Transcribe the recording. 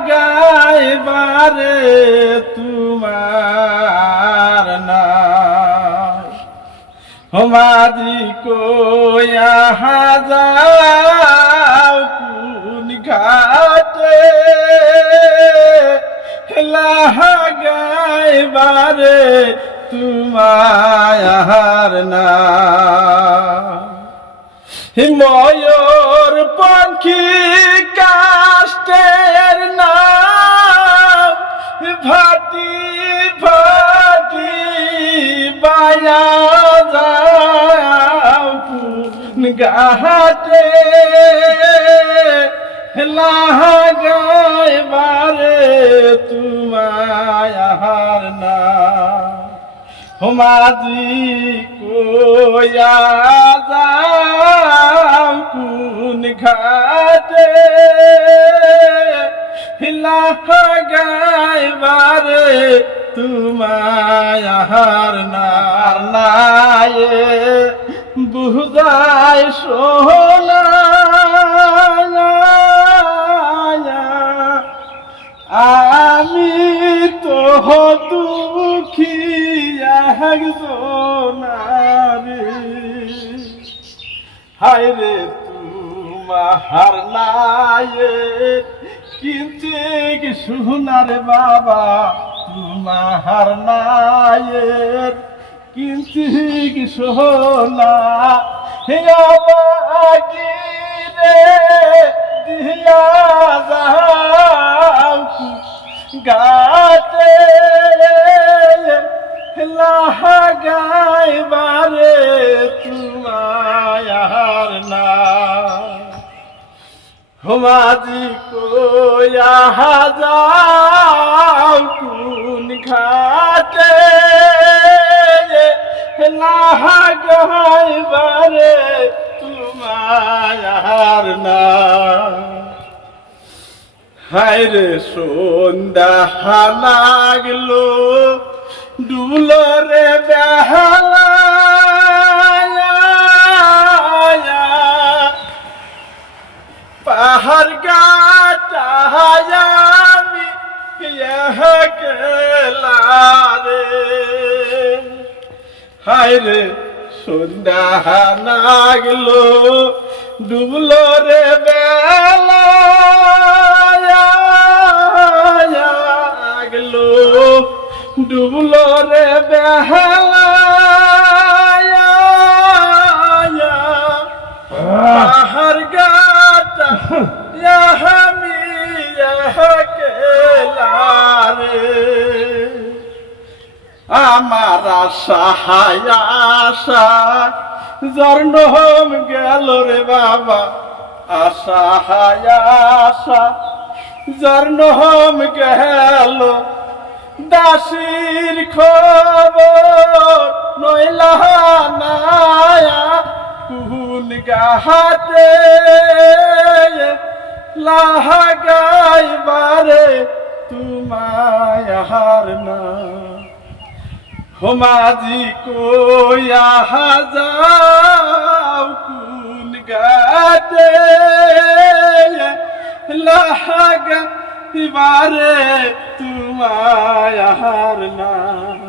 লাগাইবারে তোমার নাই মাঝি কইয়া যাও কোন ঘাটে লাগাইবারে তোমার নাই ময়ূর পাখি কাষ্টের নাম ভাটি ভাটি বায়া যাও কোন ঘাটে লাগাইবারে তোমার না মাঝি কইয়া যাও কোন ঘাটে লাগাইবারে তোমার নায়ে বুঝায় সোনা আমি তো দুঃখী একজনারে হায় রে তোমার নায়ে কিনতে কি সোনার বাবা তোমার নায়ের কিনতে কি সোনা হে আবাগি রে দিয়া যাও গাতে লাগাইবারে তোমার না মাঝি কইয়া যাও কোন ঘাটে লাগাইবারে তোমার না হায় রে সন্ধ্যা লাগলো ডুবলো রে বেহালা পাহাড় গাটায়ামি কেলা রে হায় রে সন্ধ্যা লাগলো ডুবলো রে বেলা ডুবলো রে বেহালা পাহাড় গাটা আমি কেলা রে আমার আশা আশা জর্ণম গেল রে বাবা আশা আশা জর্ণম গেল দাসির খবর নইলা নায়া কোন ঘাটে লাগাইবারে তোমার না মাঝি কইয়া যাও কোন ঘাটে লাগাইবারে তোমার না